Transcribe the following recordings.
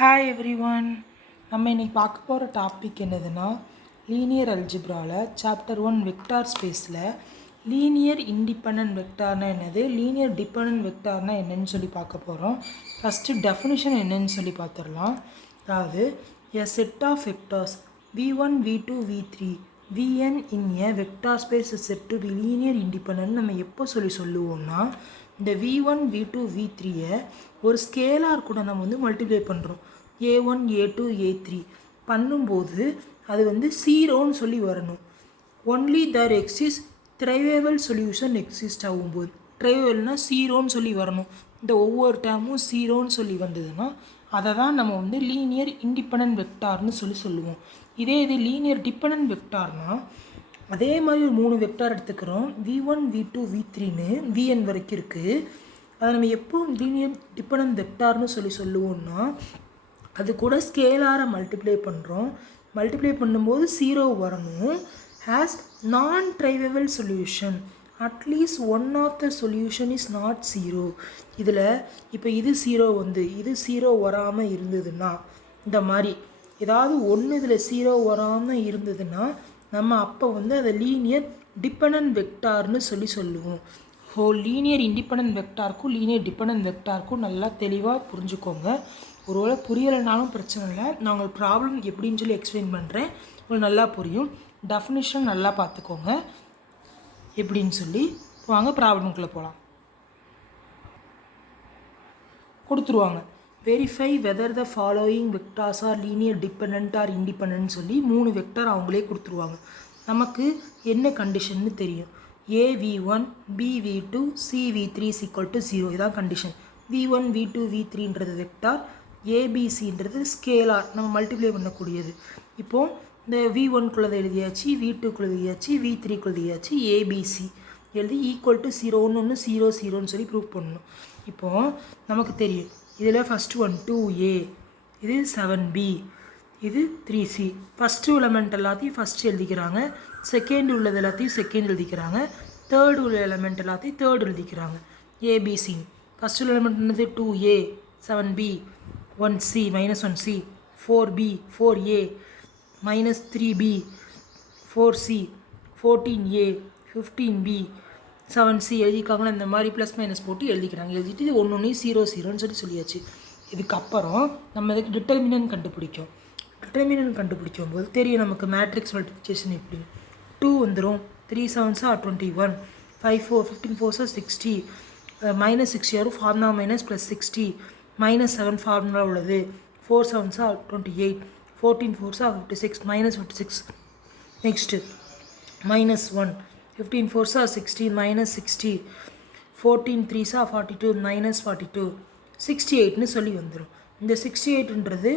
Hi everyone. நம்ம இன்றைக்கி பார்க்க போகிற டாபிக் என்னதுன்னா லீனியர் அல்ஜிப்ராவில் சாப்டர் 1 வெக்டார் ஸ்பேஸில் லீனியர் இண்டிபெண்டன்ட் வெக்டார்னா என்னது, லீனியர் டிபெண்டன்ட் வெக்டார்னா என்னன்னு சொல்லி பார்க்க போகிறோம். ஃபஸ்ட்டு டெஃபினிஷன் என்னன்னு சொல்லி பார்த்துடலாம். அதாவது a set of vectors v1 v2 v3 vn in a vector space is said to be linear independent. நம்ம எப்போ சொல்லுவோம்னா இந்த v1 v2 v3-ஐ ஒரு ஸ்கேலார் கூட நம்ம மல்டிப்ளை பண்ணுறோம். a1 a2 a3 பண்ணும்போது அது ஜீரோன்னு சொல்லி வரணும். ஒன்லி தர் எக்ஸிஸ்ட் ட்ரைவேவல் சொல்யூஷன் எக்ஸிஸ்ட் ஆகும்போது, ட்ரைவேவல்னா ஜீரோன்னு சொல்லி வரணும். இந்த ஒவ்வொரு டேமும் ஜீரோன்னு சொல்லி வந்ததுன்னா அதை தான் நம்ம லீனியர் இண்டிபெண்டன்ட் வெக்டார்னு சொல்லுவோம். இதே இது லீனியர் டிபெண்டன்ட் வெக்டார்னா அதே மாதிரி ஒரு 3 வெக்டார் எடுத்துக்கிறோம். v1 v2 v3ன்னு vn வரைக்கும் இருக்குது. அதை நம்ம எப்போ லீனியர் டிபெண்டன்ட் வெக்டார்னு சொல்லுவோம்னா அது கூட ஸ்கேலாரை மல்டிப்ளை பண்ணுறோம். மல்டிப்ளை பண்ணும்போது ஜீரோ வரணும். Has non trivial solution, at least one of the solution is not zero. இதில் இப்போ இது ஜீரோ இது ஜீரோ வராமல் இருந்ததுன்னா, இந்த மாதிரி ஏதாவது ஒன்று இதில் ஜீரோ வராமல் இருந்ததுன்னா நம்ம அப்போ அதை லீனியர் டிபெண்டன்ட் வெக்டார்னு சொல்லுவோம். லீனியர் இண்டிபெண்டன்ட் வெக்டாருக்கும் லீனியர் டிபெண்டன்ட் வெக்டாருக்கும் நல்லா தெளிவாக புரிஞ்சுக்கோங்க. ஒருவேளை புரியலைனாலும் பிரச்சனை இல்லை, நான் உங்களுக்கு ப்ராப்ளம் எப்படின்னு சொல்லி எக்ஸ்பிளைன் பண்ணுறேன், உங்களுக்கு நல்லா புரியும். டெஃபினிஷன் நல்லா பார்த்துக்கோங்க எப்படின்னு சொல்லி. வாங்க ப்ராப்ளம்குள்ளே போகலாம். கொடுத்துருவாங்க verify whether the following vectors R linear dependent R independent சொல்லி 3 வெக்டார் அவங்களே கொடுத்துருவாங்க. நமக்கு என்ன கண்டிஷன்னு தெரியும். AV1 BV2 CV3 = 0. இதான் கண்டிஷன். V1 V2 V3ன்றது வெக்டார், ABCன்றது ஸ்கேலார், நம்ம மல்டிப்ளை பண்ணக்கூடியது. இப்போது இந்த V1குள்ளதை எழுதியாச்சு, V2குள்ளது எழுதியாச்சு, V3குள்ளது எழுதியாச்சு, ABC எழுதி ஈக்குவல் டு 0 0 சொல்லி ப்ரூவ் பண்ணணும். இப்போது நமக்கு தெரியும் இதில் ஃபஸ்ட்டு 1 2A, இது 7B, இது 3C. ஃபஸ்ட்டு எலமெண்ட் எல்லாத்தையும் ஃபஸ்ட்டு எழுதிக்கிறாங்க, செகண்ட் உள்ளது எல்லாத்தையும் செகண்ட் எழுதிக்கிறாங்க, தேர்டு உள்ள எலமெண்ட் எல்லாத்தையும் தேர்டு எழுதிக்கிறாங்க. ABC ஃபஸ்ட்டு உள்ள எலமெண்ட் என்னது 2A 7B 1C -1C 4B 4A -3B 4C 14A 15B 7C எழுதிக்காங்களா. இந்த மாதிரி ப்ளஸ் மைனஸ் போட்டு எழுதிக்கிறாங்க. எழுதிட்டு இது 1 0 0ன்னு சொல்லியாச்சு. இதுக்கப்புறம் நம்ம இதுக்கு டிட்டர்மினன்ட் கண்டுபிடிக்கும். டிட்டர்மினன்ட் கண்டுபிடிக்கும் போது தெரியும் நமக்கு மேட்ரிக்ஸ் மல்டிப்ளிகேஷன் எப்படி. 2 வந்துடும், 3 7s are 21, 5 4 15 4s are 60, -60 வரும், ஃபார்முலா மைனஸ் ப்ளஸ் 60, -7 ஃபார்முலா உள்ளது, 4 7s are 28, 14 4s are 56, -56. Next -1, 15 4s are 16, -60, 14 3s are 42, -42, 68ன்னு சொல்லி வந்துடும். இந்த 68ன்றது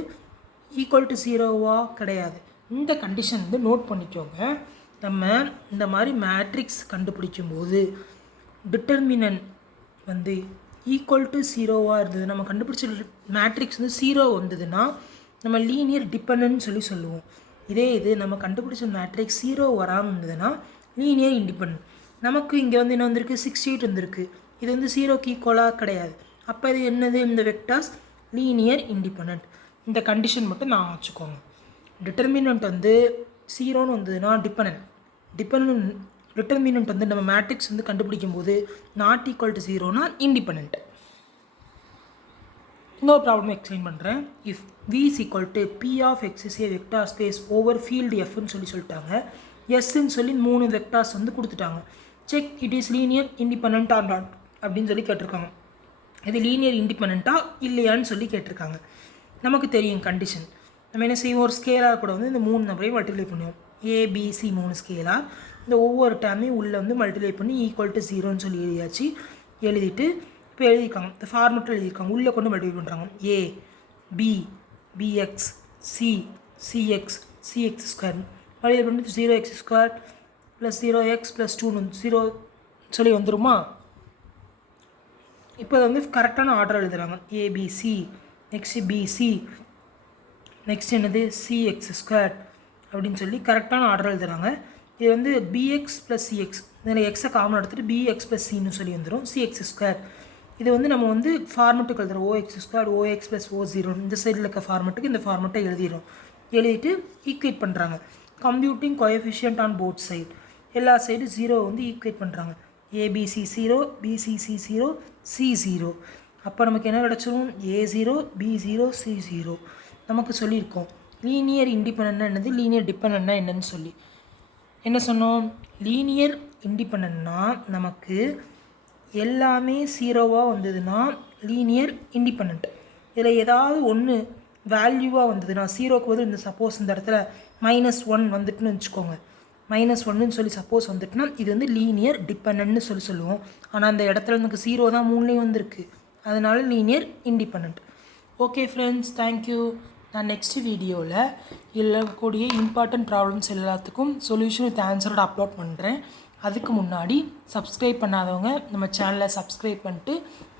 ஈக்குவல் டு 0வா கிடையாது. இந்த கண்டிஷன் நோட் பண்ணிக்கோங்க. நம்ம இந்த மாதிரி மேட்ரிக்ஸ் கண்டுபிடிக்கும்போது டிட்டர்மினன்ட் ஈக்குவல் டு 0வா இருந்தது, நம்ம கண்டுபிடிச்ச மேட்ரிக்ஸ் 0 வந்ததுன்னா நம்ம லீனியர் டிபெண்டன்ட் சொல்லுவோம். இதே இது நம்ம கண்டுபிடிச்ச மேட்ரிக்ஸ் 0 வராமல் இருந்ததுன்னா லீனியர் இண்டிபெண்டன்ட். நமக்கு இங்கே என்ன வந்திருக்கு, 68 வந்திருக்கு. இது 0க்கு ஈக்குவலாக கிடையாது. அப்போ இது என்னது, இந்த வெக்டார்ஸ் லீனியர் இண்டிபெண்டன்ட். இந்த கண்டிஷன் மட்டும் நான் வச்சுக்கோங்க. டிட்டர்மினன்ட் 0ன்னு வந்ததுன்னா டிட்டர்மினன்ட் நம்ம மேட்ரிக்ஸ் கண்டுபிடிக்கும் போது நாட் ஈக்குவல் டு 0னா இண்டிபெண்டன்ட். இன்னொரு ப்ராப்ளம் எக்ஸ்பிளைன் பண்ணுறேன். If V = P of X is a vector space over field Fன்னு சொல்லிட்டாங்க. எஸ்ன்னு சொல்லி 3 வெக்டார்ஸ் கொடுத்துட்டாங்க. Check it is linear independent or not அப்படின்னு சொல்லி கேட்டிருக்காங்க. இது லீனியர் இண்டிபெண்டண்ட்டாக இல்லையான்னு சொல்லி கேட்டிருக்காங்க. நமக்கு தெரியும் கண்டிஷன். நம்ம என்ன செய்வோம், ஒரு ஸ்கேலார் கூட இந்த 3 நம்பரையும் மல்டிப்ளை பண்ணுவோம். ABC 3 ஸ்கேலார், இந்த ஒவ்வொரு டைமையும் உள்ளே மல்டிப்ளை பண்ணி ஈக்குவல் டு 0ன்னு சொல்லி எழுதியாச்சு. எழுதிட்டு இப்போ எழுதியிருக்காங்க, இந்த ஃபார்மெட்டில் எழுதியிருக்காங்க, உள்ளே கொண்டு மல்டிப்ளை பண்ணுறாங்க. A B BX C CX CX² multiply பண்ணி 0x² + 0x + 2 0 சொல்லி வந்துருமா. இப்போ கரெக்டான ஆர்டர் எழுதுகிறாங்க. ABC நெக்ஸ்ட்டு BC நெக்ஸ்ட் என்னது CX² அப்படின்னு சொல்லி கரெக்டான ஆர்டர் எழுதுகிறாங்க. இது BX + CX, இதில் எக்ஸை காமன் எடுத்துகிட்டு BX + Cன்னு சொல்லி வந்துடும். CX². இது வந்து நம்ம வந்து ஃபார்மெட்டுக்கு எழுதுகிறோம் OX² OX + O0 இந்த சைடில் இருக்க ஃபார்மெட்டுக்கு இந்த ஃபார்மெட்டை எழுதிடும். எழுதிட்டு ஈக்குவேட் பண்ணுறாங்க. Computing coefficient on both side, எல்லா சைடு 0 வந்து ஈக்குவேட் பண்ணுறாங்க. ABC 0, BCC 0, C 0. அப்போ நமக்கு என்ன கிடச்சிரும்? A0 B0 C0. நமக்கு சொல்லியிருக்கோம் லீனியர் இண்டிபெண்டன்ட்னா என்னது, லீனியர் டிபெண்டன்ட்னா என்னன்னு சொல்லி. என்ன சொன்னோம்? லீனியர் இண்டிபெண்டன்ட்னா நமக்கு எல்லாமே 0வாக வந்ததுன்னா லீனியர் இண்டிபெண்ட். இதில் ஏதாவது ஒன்று வேல்யூவாக வந்ததுன்னா 0க்கு வந்து இந்த சப்போஸ் இந்த இடத்துல -1 வந்துட்டுன்னு வச்சுக்கோங்க, -1ன்னு சொல்லி சப்போஸ் வந்துட்டுனா இது வந்து லீனியர் டிபெண்ட்னு சொல்லுவோம். ஆனால் அந்த இடத்துல நமக்கு 0 தான் 3லேயும் வந்திருக்கு, அதனால linear independent. Okay friends, thank you. நான் நெக்ஸ்ட் வீடியோவில் இருக்கக்கூடிய இம்பார்ட்டன்ட் ப்ராப்ளம்ஸ் எல்லாத்துக்கும் சொல்யூஷன் வித் ஆன்சரோட அப்லோட் பண்ணுறேன். அதுக்கு முன்னாடி சப்ஸ்கிரைப் பண்ணாதவங்க நம்ம சேனலை சப்ஸ்கிரைப் பண்ணிட்டு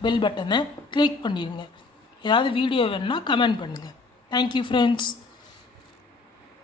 பெல் பட்டனை கிளிக் பண்ணிடுங்க. ஏதாவது வீடியோ வேணுன்னா கமெண்ட் பண்ணுங்கள். Thank you friends.